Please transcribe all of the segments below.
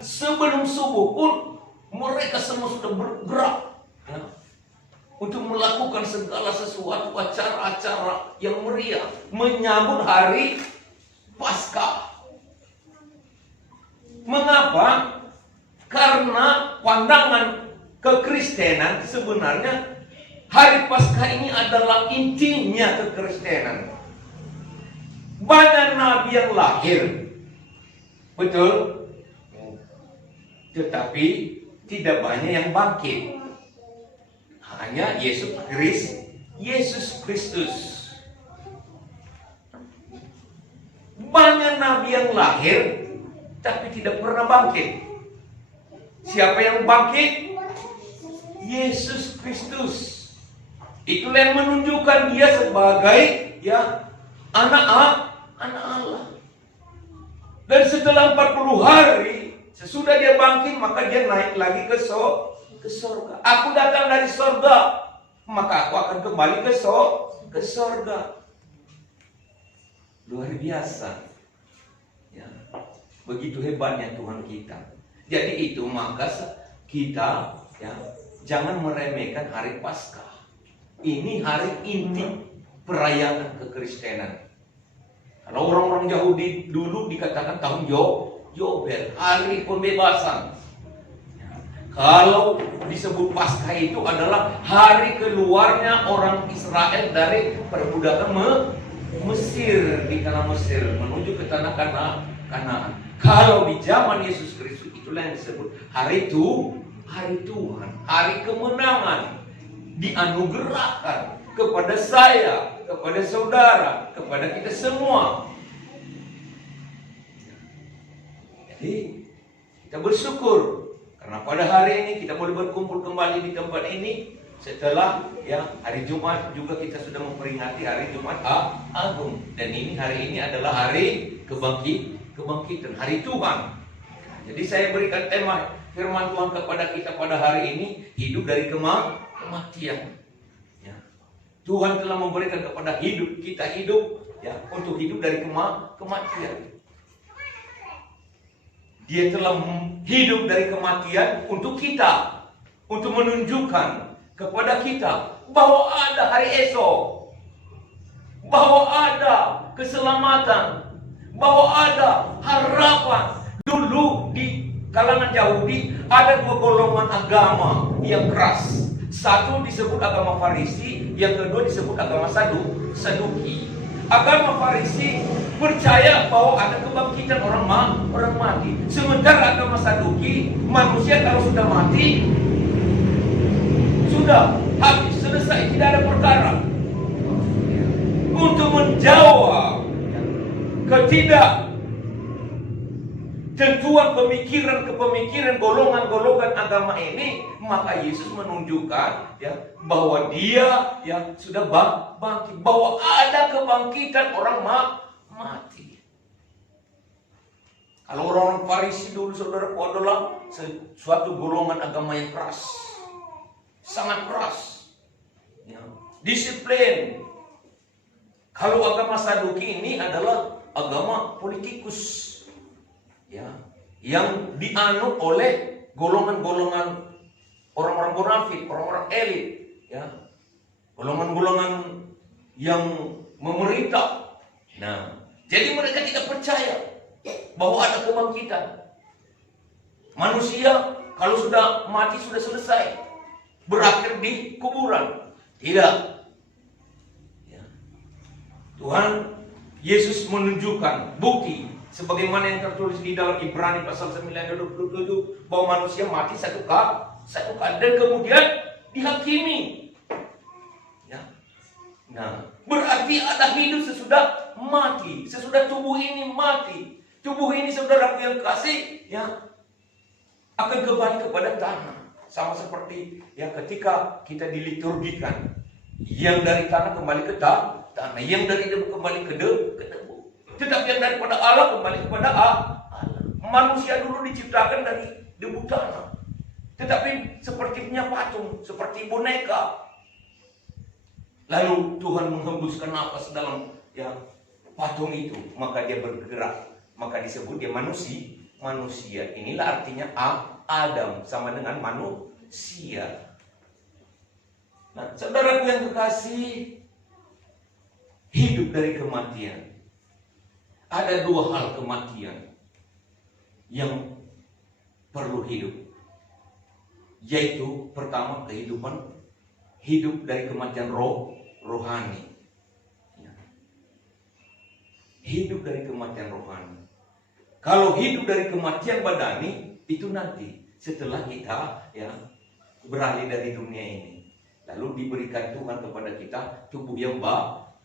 Sebelum subuh pun mereka semua sudah bergerak ya, untuk melakukan segala sesuatu acara-acara yang meriah menyambut hari Paskah. Mengapa? Karena pandangan kekristenan sebenarnya hari Paskah ini adalah intinya kekristenan. Banyak nabi yang lahir, betul, tetapi tidak banyak yang bangkit. Hanya Yesus Kristus. Banyak nabi yang lahir, tapi tidak pernah bangkit. Siapa yang bangkit? Yesus Kristus. Itulah yang menunjukkan dia sebagai ya anak Allah. Dan setelah 40 hari sesudah dia bangkit, maka dia naik lagi ke surga. Aku datang dari surga, maka aku akan kembali ke surga. Luar biasa. Ya. Begitu hebatnya Tuhan kita. Jadi itu maka kita ya jangan meremehkan hari Paskah. Ini hari inti perayaan kekristenan. Kalau orang-orang Yahudi dulu dikatakan tahun Yobel, hari pembebasan. Kalau disebut Paskah itu adalah hari keluarnya orang Israel dari perbudakan Mesir, di tanah Mesir menuju ke tanah Kanaan. Kalau di zaman Yesus Kristus itulah yang disebut hari Tuhan, hari kemenangan, dianugerahkan kepada saya, kepada saudara, kepada kita semua. Jadi kita bersyukur karena pada hari ini kita boleh berkumpul kembali di tempat ini setelah ya hari Jumat juga kita sudah memperingati hari Jumat Agung, dan hari ini adalah hari kebangkitan, hari Tuhan. Jadi saya berikan tema firman Tuhan kepada kita pada hari ini, hidup dari kematian. Ya. Tuhan telah memberikan kepada kita hidup ya untuk hidup dari kematian. Dia telah hidup dari kematian untuk kita, untuk menunjukkan kepada kita bahwa ada hari esok, bahwa ada keselamatan, bahwa ada harapan. Dulu di kalangan Yahudi ada dua golongan agama yang keras. Satu disebut agama Farisi, yang kedua disebut agama Saduki. Agama Farisi percaya bahwa ada kebangkitan orang mati. Sementara agama Saduki, manusia kalau sudah mati sudah habis, selesai, tidak ada perkara. Untuk menjawab tentuan pemikiran golongan agama ini, maka Yesus menunjukkan ya bahwa dia yang sudah bangkit, bahwa ada kebangkitan orang mati. Kalau orang Farisi dulu, saudara, adalah suatu golongan agama yang keras, sangat keras, ya, disiplin. Kalau agama Saduki ini adalah agama politikus, ya, yang dianut oleh golongan-golongan orang-orang munafik, orang-orang elit, ya, golongan-golongan yang memerintah. Nah, jadi mereka tidak percaya bahwa ada kebangkitan. Manusia kalau sudah mati sudah selesai, berakhir di kuburan. Tidak. Ya. Tuhan Yesus menunjukkan bukti sebagaimana yang tertulis di dalam Ibrani pasal 9 ayat 27 bahwa manusia mati satu kali dan kemudian dihakimi. Ya. Nah, berarti ada hidup sesudah mati, sesudah tubuh ini mati. Tubuh ini, saudaraku yang kasih, ya, akan kembali kepada tanah. Sama seperti ya ketika kita diliturgikan, yang dari tanah kembali ke tanah, yang dari debu kembali ke debu. Tetapi yang daripada Allah kembali kepada Allah. Manusia dulu diciptakan dari debu tanah, tetapi sepertinya patung, seperti boneka. Lalu Tuhan menghembuskan nafas dalam ya patung itu, maka dia bergerak, maka disebut dia manusia. Inilah artinya Adam sama dengan manusia. Nah, saudaraku yang kekasih, hidup dari kematian. Ada dua hal kematian yang perlu hidup. Yaitu pertama kehidupan, hidup dari kematian rohani. Ya. Hidup dari kematian rohani. Kalau hidup dari kematian badani itu nanti setelah kita beralih dari dunia ini, lalu diberikan Tuhan kepada kita tubuh yang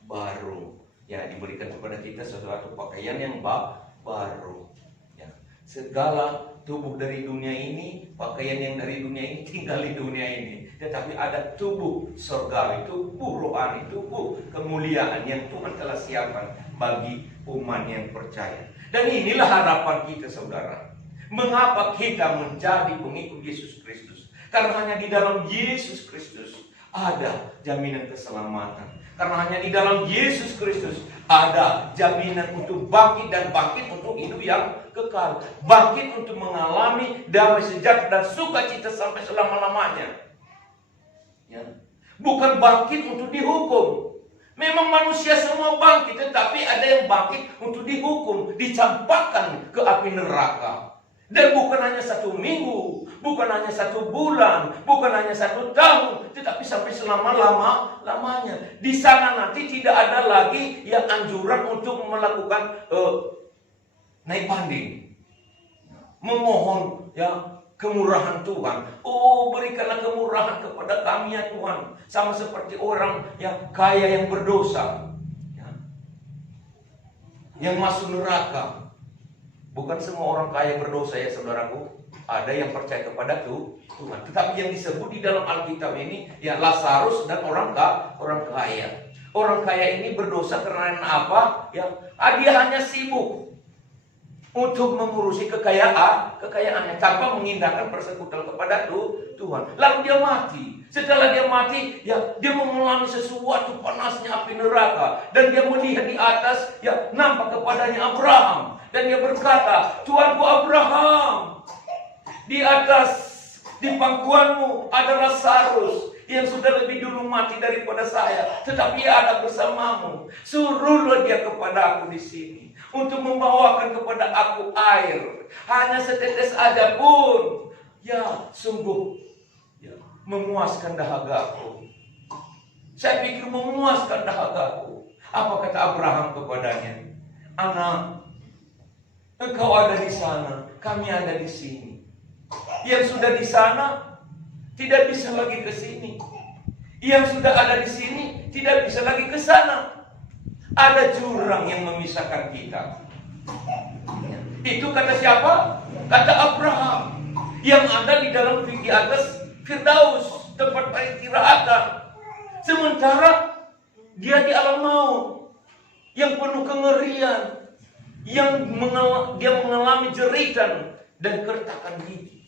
baru. Ya, diberikan kepada kita sesuatu pakaian yang baru. Ya. Segala tubuh dari dunia ini, pakaian yang dari dunia ini tinggal di dunia ini. Tetapi ada tubuh surgawi, tubuh rohani, tubuh kemuliaan yang Tuhan telah siapkan bagi umat yang percaya. Dan inilah harapan kita, saudara. Mengapa kita menjadi pengikut Yesus Kristus? Karena hanya di dalam Yesus Kristus ada jaminan keselamatan. Karena hanya di dalam Yesus Kristus ada jaminan untuk bangkit, dan bangkit untuk hidup yang kekal. Bangkit untuk mengalami damai sejahtera dan sukacita sampai selama-lamanya. Ya. Bukan bangkit untuk dihukum. Memang manusia semua bangkit, tetapi ada yang bangkit untuk dihukum, dicampakkan ke api neraka. Dan bukan hanya 1 minggu, bukan hanya 1 bulan, bukan hanya 1 tahun, tetapi sampai selama-lamanya. Di sana nanti tidak ada lagi yang anjuran untuk melakukan naik banding, memohon kemurahan Tuhan. Oh, berikanlah kemurahan kepada kami ya Tuhan. Sama seperti orang yang kaya yang berdosa, yang masuk neraka. Bukan semua orang kaya berdosa ya saudaraku. Ada yang percaya kepada Tuhan. Tetapi yang disebut di dalam Alkitab ini ya Lazarus dan orang kaya. Orang kaya ini berdosa karena apa? Ya, dia hanya sibuk untuk mengurusi kekayaannya tanpa mengindahkan persekutuan kepada Tuhan. Lalu dia mati. Setelah dia mati, ya dia mengalami sesuatu panasnya api neraka, dan dia melihat di atas, ya nampak kepadanya Abraham, dan dia berkata, Tuanku Abraham, di atas di pangkuanmu ada Lazarus yang sudah lebih dulu mati daripada saya, tetapi ia ada bersamamu. Suruhlah dia kepada aku di sini untuk membawakan kepada aku air, hanya setetes aja pun, ya sungguh ya, memuaskan dahagaku. Saya pikir memuaskan dahagaku. Apa kata Abraham kepadanya? Anak, engkau ada di sana, kami ada di sini. Yang sudah di sana tidak bisa lagi ke sini. Yang sudah ada di sini tidak bisa lagi ke sana. Ada jurang yang memisahkan kita. Itu kata siapa? Kata Abraham. Yang ada di atas Firdaus, tempat peristirahatan. Sementara dia di alam maut yang penuh kengerian, yang dia mengalami jeritan dan keretakan gigi.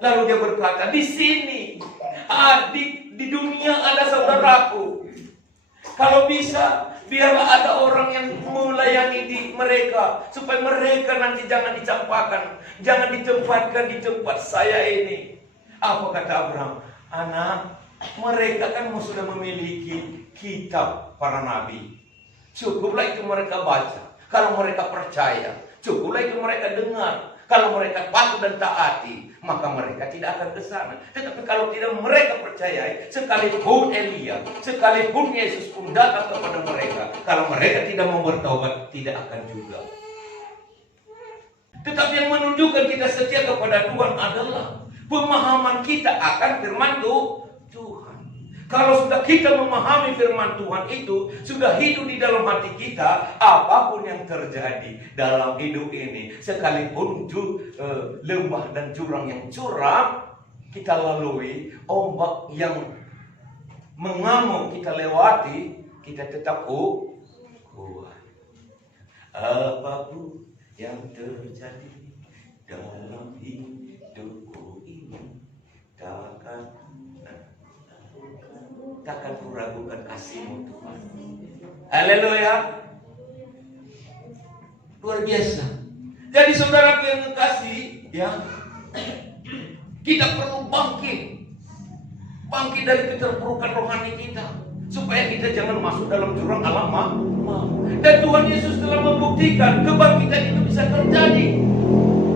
Lalu dia berkata, di sini, di dunia ada saudaraku. Kalau bisa, biarlah ada orang yang melayani di mereka, supaya mereka nanti jangan dicampakkan, jangan ditempatkan di tempat saya ini. Apa kata Abraham? Anak, mereka kan sudah memiliki kitab para nabi. Cukuplah itu mereka baca. Kalau mereka percaya, cukuplah itu mereka dengar. Kalau mereka patuh dan taati, maka mereka tidak akan ke sana. Tetapi kalau tidak mereka percayai, sekalipun Elia, sekalipun Yesus pun datang kepada mereka, kalau mereka tidak mau bertobat, tidak akan juga. Tetapi yang menunjukkan kita setia kepada Tuhan adalah pemahaman kita akan firman Tuhan. Kalau sudah kita memahami firman Tuhan itu, sudah hidup di dalam hati kita, apapun yang terjadi dalam hidup ini, sekalipun lembah dan jurang yang curam kita lalui, ombak yang mengamuk kita lewati, kita tetap kuat. Apapun yang terjadi dalam hidupku ini, takkan kuragukan kasih-Mu Tuhan. Haleluya. Luar biasa. Jadi saudara yang kekasih, ya, kita perlu bangkit dari keterpurukan rohani kita, supaya kita jangan masuk dalam jurang alam maut. Dan Tuhan Yesus telah membuktikan kebangkitan itu bisa terjadi.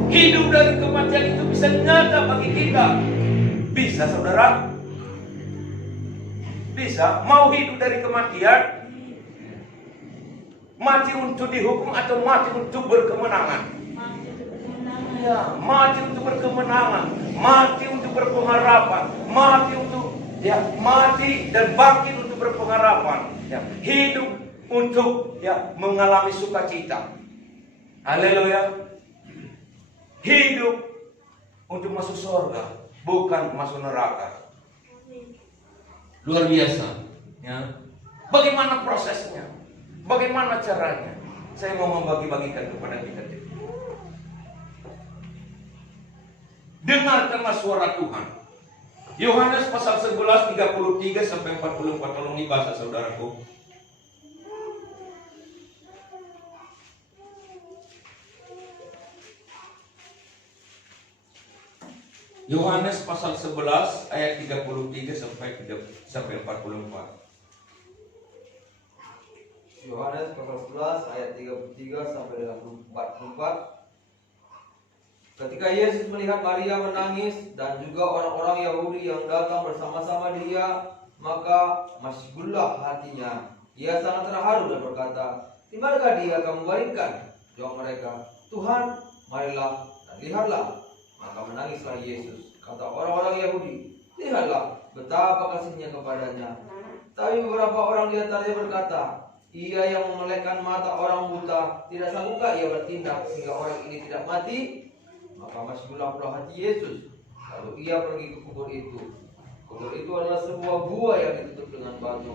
Hidup dari kematian itu bisa nyata bagi kita. Bisa saudara? Bisa? Mau hidup dari kematian? Mati untuk dihukum atau mati untuk berkemenangan? Ya, mati untuk berkemenangan, mati untuk berpengharapan, mati untuk mati dan bangkit untuk berpengharapan. Ya, hidup untuk mengalami sukacita. Haleluya. Hidup untuk masuk surga, bukan masuk neraka. Luar biasa. Ya. Bagaimana prosesnya? Bagaimana caranya? Saya mau membagi-bagikan kepada kita. Dengarkanlah suara Tuhan. Yohanes pasal 11 33 sampai 44. Tolong dibaca saudaraku. Yohanes pasal 11 ayat 33 sampai 44. Yohanes pasal 11 ayat 33 sampai dengan 44. Ketika Yesus melihat Maria menangis dan juga orang-orang Yahudi yang datang bersama-sama dia, maka masihullah hatinya. Ia sangat terharu dan berkata, "Di manakah dia kamu baringkan?" Jawab mereka, "Tuhan, marilah dan lihatlah." Maka menangislah Yesus. Kata orang-orang Yahudi, "Lihatlah betapa kasihnya kepadanya." Tapi beberapa orang di antaranya berkata, "Ia yang memelekkan mata orang buta, tidak sanggupkah ia bertindak sehingga orang ini tidak mati?" Maka masihullah pula hati Yesus. Lalu ia pergi ke kubur itu. Kubur itu adalah sebuah gua yang ditutup dengan batu.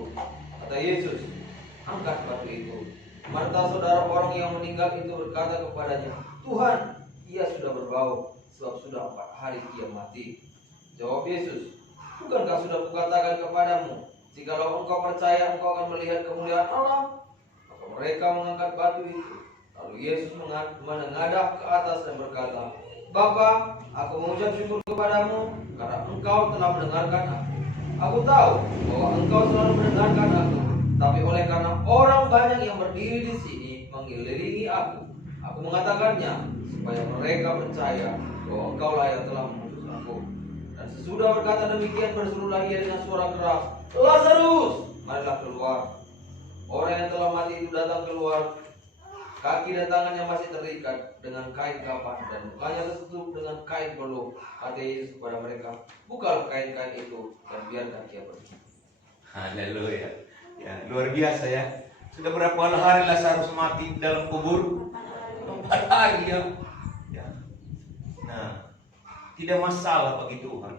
Kata Yesus, "Angkat batu itu." Marta, saudara orang yang meninggal itu, berkata kepadanya, "Tuhan, ia sudah berbau, sebab sudah 4 hari ia mati." Jawab Yesus, "Bukankah sudah kukatakan kepadamu, jikalau engkau percaya, engkau akan melihat kemuliaan Allah?" Maka mereka mengangkat batu itu. Lalu Yesus menengadah ke atas dan berkata, "Bapa, aku mengucap syukur kepadamu karena engkau telah mendengarkan aku. Aku tahu bahwa engkau selalu mendengarkan aku, tapi oleh karena orang banyak yang berdiri di sini mengelilingi aku mengatakannya supaya mereka percaya bahwa engkau lah yang telah mengutus aku." Dan sesudah berkata demikian, berserulah ia dengan suara keras, "Lazarus, marilah keluar." Orang yang telah mati itu datang keluar. Kaki dan tangannya masih terikat dengan kain kapan dan mukanya tertutup dengan kain peluh. Kata Yesus kepada mereka, "Bukalah kain-kain itu dan biarkan dia pergi." Haleluya. Ya, luar biasa ya. Sudah berapa hari Lazarus mati dalam kubur? 4 hari ya. Nah, tidak masalah bagi Tuhan.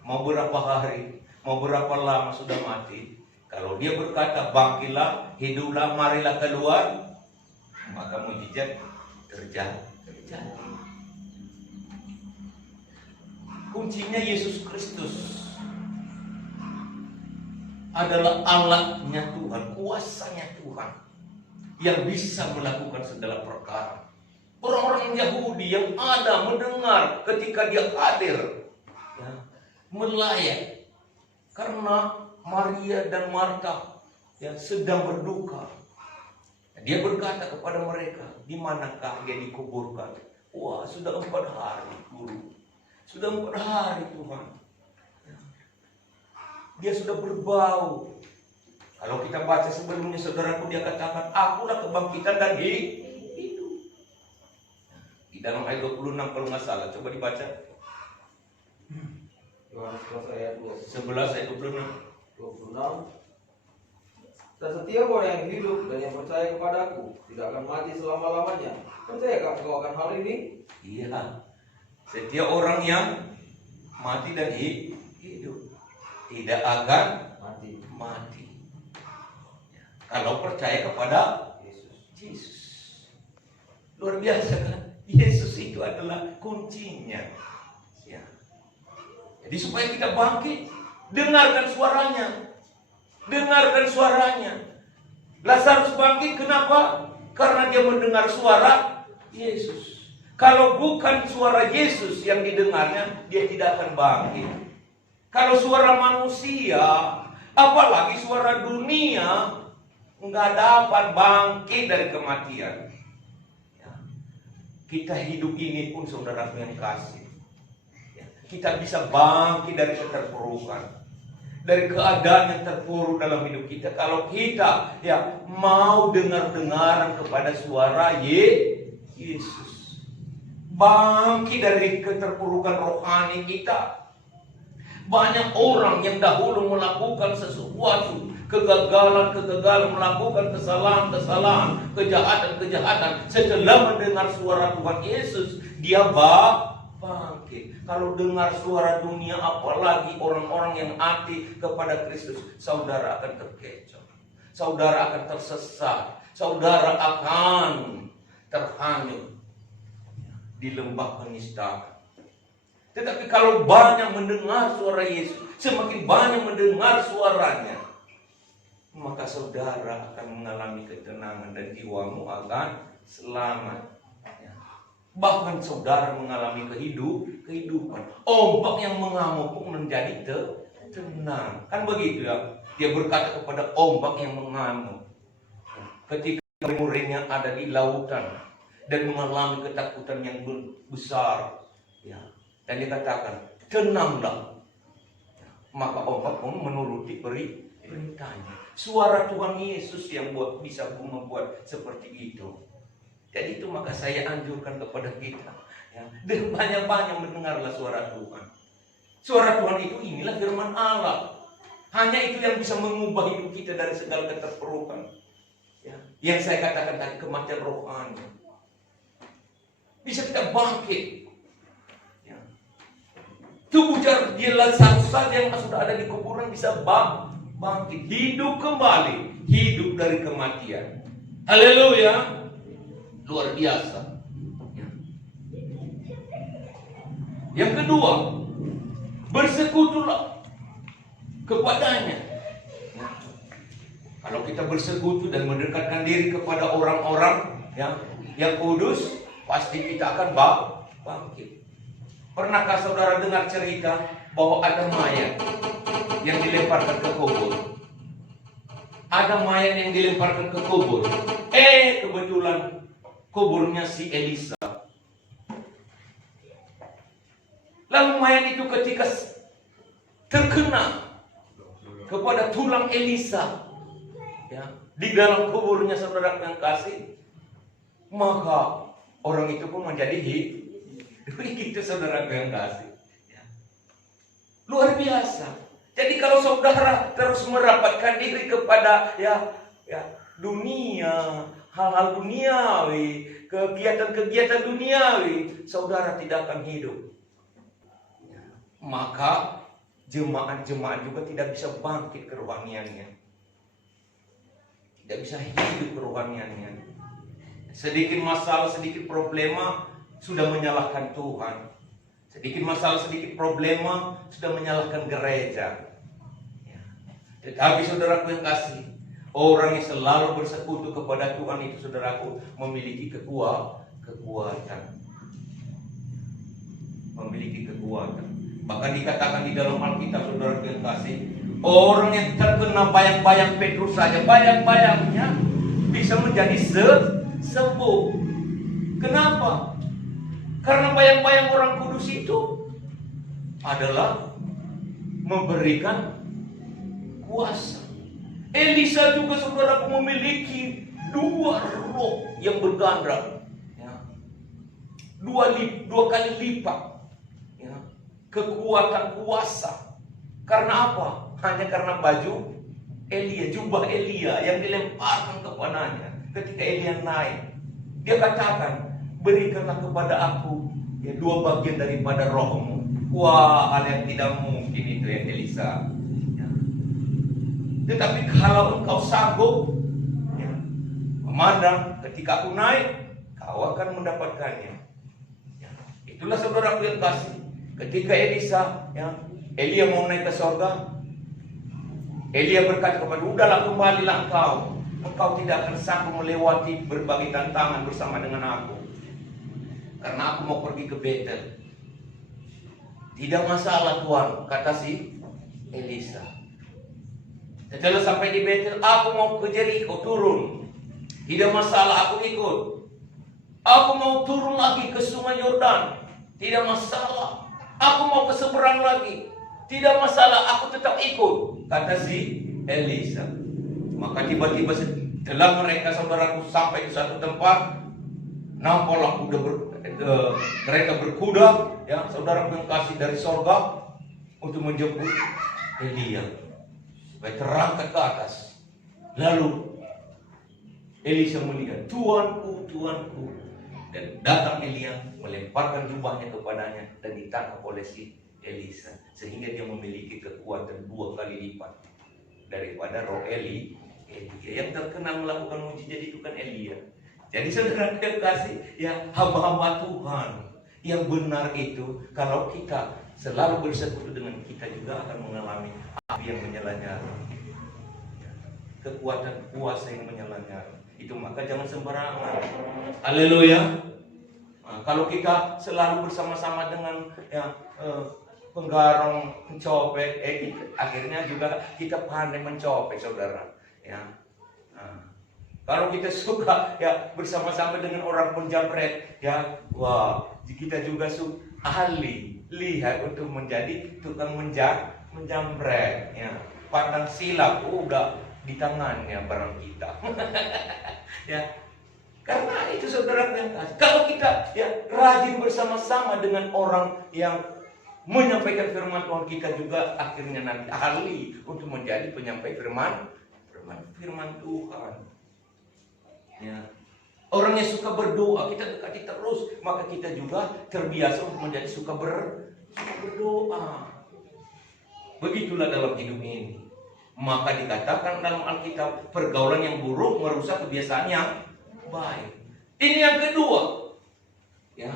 Mau berapa hari, mau berapa lama sudah mati. Kalau dia berkata, "Bangkitlah, hiduplah, marilah keluar," maka mujizat terjadi. Kuncinya Yesus Kristus adalah Allah-Nya Tuhan, kuasanya Tuhan yang bisa melakukan segala perkara. Orang-orang Yahudi yang ada mendengar ketika dia hadir, melayat karena Maria dan Marta yang sedang berduka. Dia berkata kepada mereka, "Di manakah dia dikuburkan?" "Wah, sudah 4 hari, Guru. Sudah 4 hari, Tuhan. Dia sudah berbau." Kalau kita baca sebelumnya, saudaraku, dia katakan, "Akulah kebangkitan dan hidup." Di dalam ayat 26 kalau nggak salah, coba dibaca. Yohanes 11 ayat 26. "Dan setiap orang yang hidup dan yang percaya kepadaku tidak akan mati selama-lamanya. Percayakah kau akan hal ini?" Iya. Setiap orang yang mati dan hidup tidak akan mati. Kalau percaya kepada Yesus. Luar biasa kan? Yesus itu adalah kuncinya. Ya. Jadi supaya kita bangkit, dengarkan suaranya. Dengarkan suaranya. Lazarus bangkit, kenapa? Karena dia mendengar suara Yesus. Kalau bukan suara Yesus yang didengarnya, dia tidak akan bangkit. Kalau suara manusia, apalagi suara dunia, nggak dapat bangkit dari kematian. Ya. Kita hidup ini pun saudara yang kasih. Ya. Kita bisa bangkit dari keterpurukan. Dari keadaan yang terpuruk dalam hidup kita. Kalau kita mau dengar-dengaran kepada suara Yesus. Bangkit dari keterpurukan rohani kita. Banyak orang yang dahulu melakukan sesuatu, kegagalan, melakukan kesalahan, kejahatan. Setelah mendengar suara Tuhan Yesus, dia bangkit. Kalau dengar suara dunia, apalagi orang-orang yang anti kepada Kristus, saudara akan terkecoh. Saudara akan tersesat. Saudara akan terhanyut di lembah penistaan. Tetapi kalau banyak mendengar suara Yesus, semakin banyak mendengar suaranya, maka saudara akan mengalami ketenangan dan jiwamu akan selamat. Bahkan saudara mengalami kehidupan. Ombak yang mengamuk pun menjadi tenang. Kan begitu ya. Dia berkata kepada ombak yang mengamuk. Ketika muridnya ada di lautan dan mengalami ketakutan yang besar. Ya. Dan dia katakan, tenanglah. Maka ombak pun menuruti perintahnya. Suara Tuhan Yesus yang bisa membuat seperti itu. Jadi itu maka saya anjurkan kepada kita, dan banyak-banyak mendengarlah suara Tuhan. Suara Tuhan itu inilah firman Allah. Hanya itu yang bisa mengubah hidup kita dari segala keterpurukan. Yang saya katakan tadi, kematian rohani. Bisa kita bangkit. Tubuh dia satu yang sudah ada di kuburan bisa bangkit, hidup kembali, hidup dari kematian. Haleluya. Luar biasa. Yang kedua, bersekutulah kepadanya. Kalau kita bersekutu dan mendekatkan diri kepada orang-orang yang kudus, pasti kita akan bangkit. Pernahkah saudara dengar cerita bahwa ada mayat yang dilemparkan ke kubur? Ada mayat yang dilemparkan ke kubur. Kebetulan kuburnya si Elisa. Lalu mayat itu ketika terkena kepada tulang Elisa, di dalam kuburnya saudara yang kasih, maka orang itu pun menjadi hidup. Itu saudara yang kasih. Luar biasa. Jadi kalau saudara terus merapatkan diri kepada dunia, hal-hal duniawi, kegiatan-kegiatan duniawi, saudara tidak akan hidup. Maka jemaat-jemaat juga tidak bisa bangkit kerohaniannya. Tidak bisa hidup kerohaniannya. Sedikit masalah, sedikit problema sudah menyalahkan Tuhan. Sedikit masalah, sedikit problema sudah menyalahkan gereja. Tetapi saudaraku yang kasih, orang yang selalu bersekutu kepada Tuhan itu, saudaraku, memiliki kekuatan. Memiliki kekuatan. Bahkan dikatakan di dalam Alkitab, saudaraku yang kasih, orang yang terkena bayang-bayang Petrus saja, bayang-bayangnya bisa menjadi sembuh. Kenapa? Karena bayang-bayang orang kudus itu adalah memberikan kuasa. Elisa juga saudaraku memiliki dua roh yang berganda, dua kali lipat kekuatan kuasa. Karena apa? Hanya karena baju Elia, jubah Elia yang dilemparkan kepadanya ketika Elia naik. Dia katakan, berikanlah kepada aku dua bagian daripada rohmu. Wah, hal yang tidak mungkin itu ya Elisa. Tetapi kalau engkau sanggup memandang ketika aku naik, kau akan mendapatkannya. Itulah saudaraku yang kasih. Ketika Elia mau naik ke surga, Elia berkata kepada, udahlah kembalilah engkau engkau tidak akan sanggup melewati berbagai tantangan bersama dengan aku. Karena aku mau pergi ke Betel. Tidak masalah Tuhan, kata si Elisa. Setelah sampai di Betel, aku mau ke Jericho, turun. Tidak masalah, aku ikut. Aku mau turun lagi ke sungai Yordan. Tidak masalah. Aku mau ke seberang lagi. Tidak masalah, aku tetap ikut, kata si Elisa. Maka tiba-tiba setelah mereka, saudaraku, sampai ke satu tempat, nampaklah mereka berkuda, ya, saudara yang kasih dari sorga untuk menjemput Elia supaya terangkat ke atas. Lalu Elisa melihat, Tuanku, Tuanku. Dan datang Elia, melemparkan jubahnya kepadanya dan ditangkap oleh si Elisa, sehingga dia memiliki kekuatan 2 kali lipat daripada roh Elia. Yang terkenal melakukan mujizat itu kan Elia. Jadi saudara kasih, ya, hamba-hamba Tuhan yang benar itu, kalau kita selalu bersekutu dengan, kita juga akan mengalami api yang menyala-nyala, kekuatan kuasa yang menyala-nyala. Itu maka jangan sembarangan. Haleluya. Nah, kalau kita selalu bersama-sama dengan, ya, penggarong, mencopet, akhirnya juga kita pandai mencopet, saudara. Ya. Nah, kalau kita suka, ya, bersama-sama dengan orang penjamret, ya, wah, kita juga ahli lihat untuk menjadi tukang menjamret, ya. Pandang silap, udah di tangannya barang kita. Ya. Karena itu saudara yang kasih, kalau kita, ya, rajin bersama-sama dengan orang yang menyampaikan firman Tuhan, kita juga akhirnya nanti ahli untuk menjadi penyampai firman Tuhan. Ya. Orang yang suka berdoa, kita dekati terus, maka kita juga terbiasa untuk menjadi suka berdoa. Begitulah dalam hidup ini. Maka dikatakan dalam Alkitab, pergaulan yang buruk merusak kebiasaan yang baik. Ini yang kedua, ya,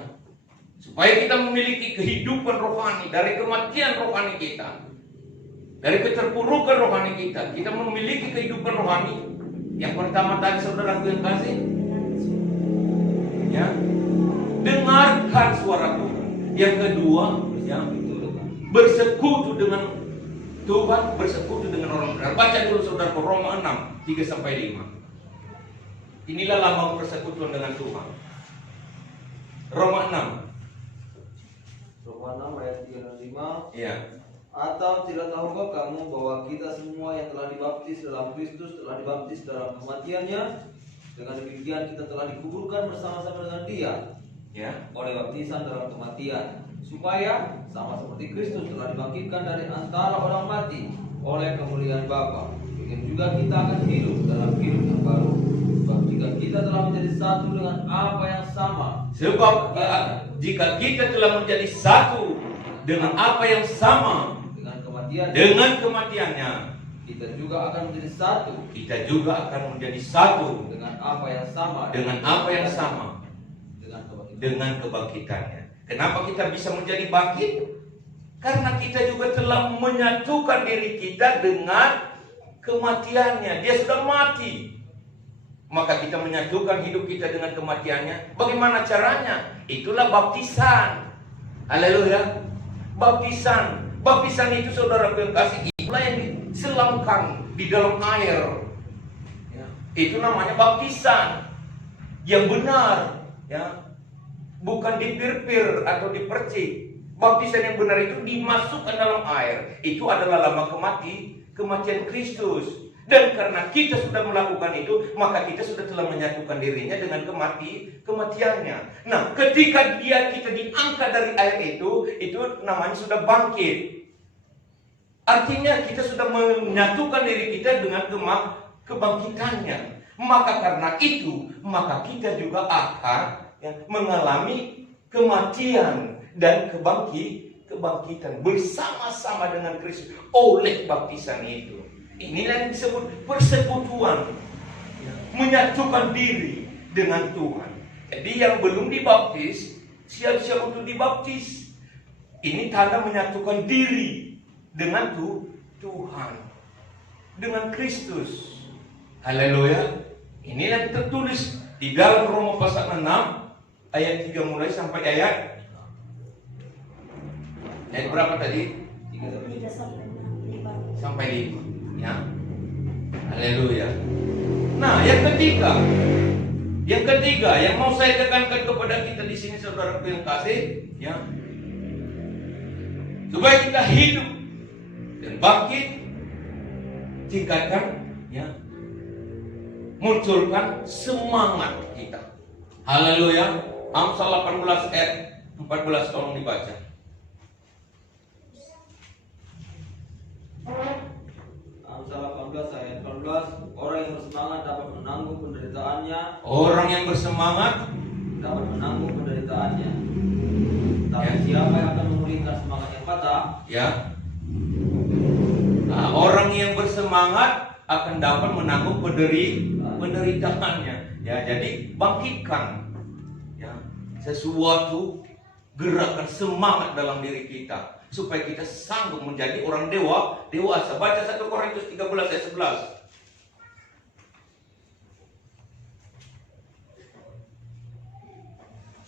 supaya kita memiliki kehidupan rohani dari kematian rohani kita, dari keterpurukan rohani kita, kita memiliki kehidupan rohani. Yang pertama tadi saudara yang kasih, ya, dengarkan suara Tuhan. Yang kedua, ya, bersekutu dengan Tuhan, bersekutu dengan orang benar. Baca dulu saudara Roma 6, 3-5. Inilah lambang persekutuan dengan Tuhan. Roma 6 ayat 3-5. Ya. Atau tidak tahukah kamu bahwa kita semua yang telah dibaptis dalam Kristus telah dibaptis dalam kematiannya? Dengan demikian kita telah dikuburkan bersama-sama dengan Dia, Ya. oleh baptisan dalam kematian, supaya sama seperti Kristus telah dibangkitkan dari antara orang mati oleh kemuliaan Bapa, demikian juga kita akan hidup dalam hidup yang baru. Sebab jika kita telah menjadi satu dengan apa yang sama, Jika kita telah menjadi satu dengan apa yang sama dengan kematiannya, kita juga akan menjadi satu. Kita juga akan menjadi satu Dengan apa yang sama. Dengan kebangkitannya. Kenapa kita bisa menjadi bangkit? Karena kita juga telah menyatukan diri kita dengan kematiannya. Dia sudah mati. Maka kita menyatukan hidup kita dengan kematiannya. Bagaimana caranya? Itulah baptisan. Haleluya. Baptisan itu saudara yang kasih, itulah yang diselamkan di dalam air. Ya. Itu namanya baptisan yang benar, ya. Bukan dipir-pir atau dipercik. Baptisan yang benar itu dimasukkan dalam air. Itu adalah lambang kematian Kristus. Dan karena kita sudah melakukan itu, maka kita sudah telah menyatukan dirinya dengan kematiannya. Nah, ketika kita diangkat dari air itu namanya sudah bangkit. Artinya kita sudah menyatukan diri kita dengan kebangkitannya. Maka karena itu, maka kita juga akan, ya, mengalami kematian dan kebangkitan bersama-sama dengan Kristus oleh baptisan itu. Inilah yang disebut persekutuan, ya, menyatukan diri dengan Tuhan. Jadi yang belum dibaptis, siap-siap untuk dibaptis. Ini tanda menyatukan diri dengan Tuhan, dengan Kristus. Haleluya. Inilah tertulis di dalam Roma pasal 6 ayat 3 mulai sampai ayat berapa tadi? 3 sampai 5. Sampai 5. Ya. Haleluya. Nah, yang ketiga yang mau saya tekankan kepada kita di sini, saudaraku yang kasih, ya, supaya kita hidup dan bangkit, tingkatkan, ya, munculkan semangat kita. Haleluya. Amsal 18 ayat 14, tolong dibaca. Amsal 18 ayat 14, orang yang bersemangat dapat menanggung penderitaannya. Orang yang bersemangat dapat menanggung penderitaannya. Tapi Ya. siapa yang akan memulihkan semangat yang patah? ya. Nah, orang yang bersemangat akan dapat menanggung penderitaannya. Ya, jadi bangkitkan, ya, sesuatu gerakan semangat dalam diri kita supaya kita sanggup menjadi orang dewasa. Baca 1 Korintus 13 ayat 11.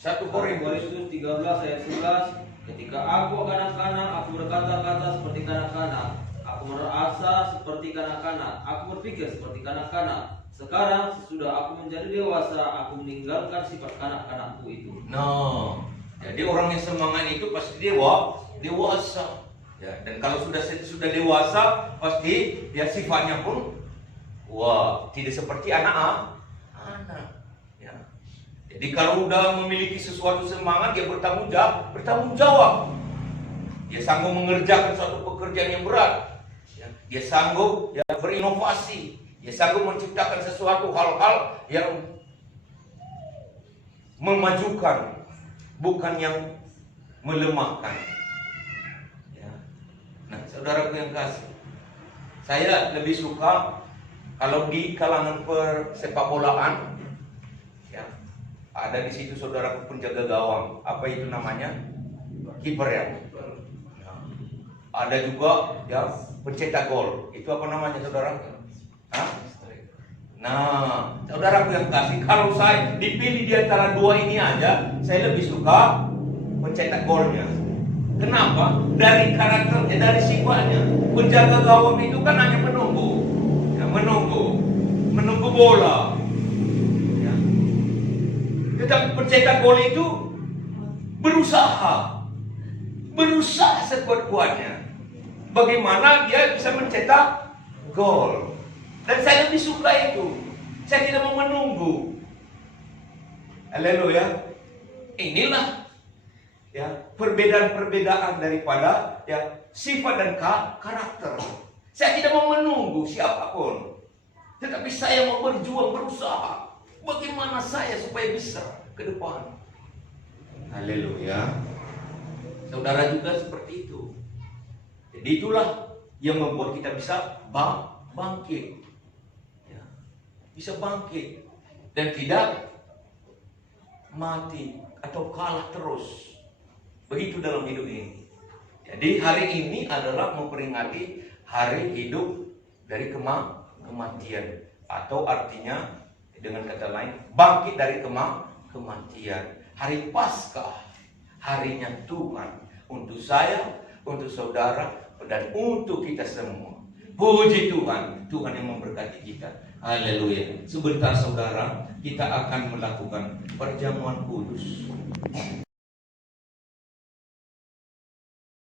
1 Korintus 13 ayat 11, ketika aku kanak-kanak, aku berkata-kata seperti kanak-kanak, aku merasa seperti kanak-kanak, aku berpikir seperti kanak-kanak. Sekarang sesudah aku menjadi dewasa, aku meninggalkan sifat kanak-kanakku itu. No, jadi orang yang semangat itu pasti dewasa. Ya, dan kalau sudah dewasa, pasti dia sifatnya pun tidak seperti anak. Ya. Jadi kalau udah memiliki sesuatu semangat, dia bertanggung jawab. Dia sanggup mengerjakan suatu pekerjaan yang berat. Ya. Dia sanggup berinovasi. Dia sanggup menciptakan sesuatu hal-hal yang memajukan, bukan yang melemahkan. Ya. Nah, saudaraku yang kasih, saya lebih suka kalau di kalangan persepak bolaan, ya, ada di situ saudaraku penjaga gawang, apa itu namanya? Kiper, ya. Ada juga ya pencetak gol, itu apa namanya saudara? Nah, saudaraku yang kasih, kalau saya dipilih di antara dua ini aja, saya lebih suka pencetak golnya. Kenapa? Dari karakternya, dari sifatnya. Penjaga gawang itu kan hanya menunggu, ya, menunggu bola. Ya. Tetapi pencetak gol itu berusaha sekuat-kuatnya. Bagaimana dia bisa mencetak gol? Dan saya lebih suka itu. Saya tidak mau menunggu. Haleluya. Inilah ya perbedaan-perbedaan daripada ya sifat dan karakter. Saya tidak mau menunggu siapapun. Tetapi saya mau berjuang, berusaha. Bagaimana saya supaya bisa ke depan. Haleluya. Saudara juga seperti itu. Jadi itulah yang membuat kita bisa bangkit. Bisa bangkit dan tidak mati atau kalah terus. Begitu dalam hidup ini. Jadi hari ini adalah memperingati hari hidup dari kematian, atau artinya dengan kata lain bangkit dari kematian. Hari Paskah, harinya Tuhan untuk saya, untuk saudara, dan untuk kita semua. Puji Tuhan, Tuhan yang memberkati kita. Haleluya. Sebentar saudara, kita akan melakukan perjamuan kudus.